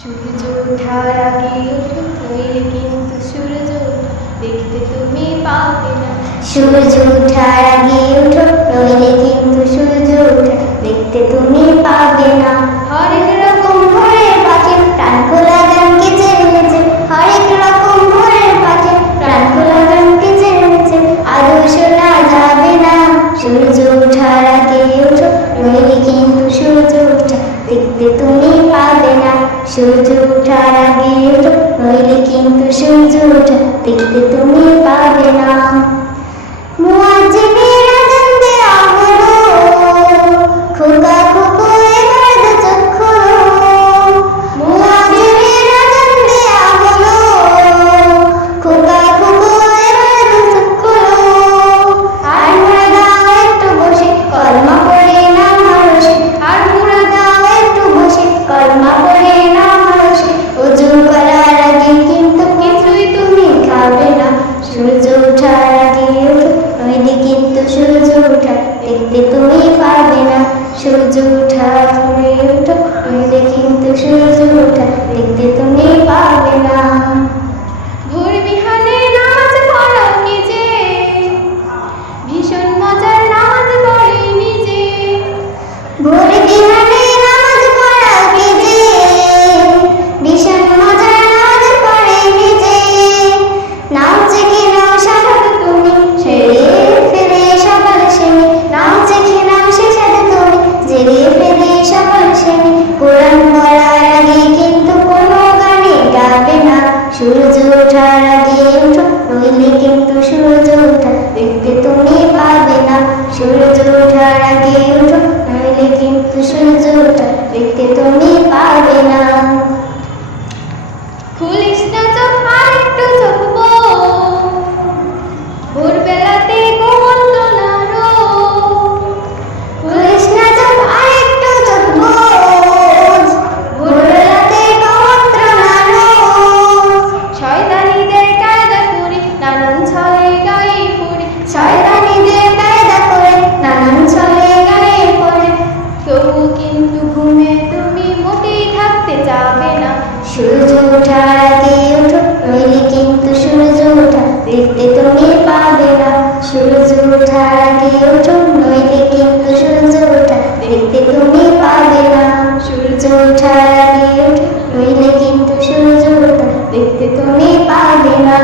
সূর্য ওঠার আগে নইলে কিন্তু সূর্য দেখতে তুমি পাবে না সূর্য ওঠার আগে উঠো, নইলে কিন্তু সূর্য সূর্য ওঠার আগে নইলে কিন্তু সূর্য ওঠা দেখতে তুমি পাবে না। উঠো নইলে কিন্তু সূর্য ওঠা, দেখতে তুমি পাবে না। সূর্য ওঠার আগে উঠো নইলে কিন্তু সূর্য ওঠা, দেখতে তুমি পাবে কিন্তু ঘুমে তুমি মোটেই থাকতে চাবে না। সূর্য ওঠার আগে ওঠো, নইলে কিন্তু সূর্য ওঠা দেখতে তুমি পাবে না। সূর্য ওঠার আগে ওঠো, নইলে কিন্তু সূর্য ওঠা দেখতে তুমি পাবে না। সূর্য ওঠার আগে ওঠো, নইলে কিন্তু সূর্য ওঠা দেখতে তুমি পাবে না।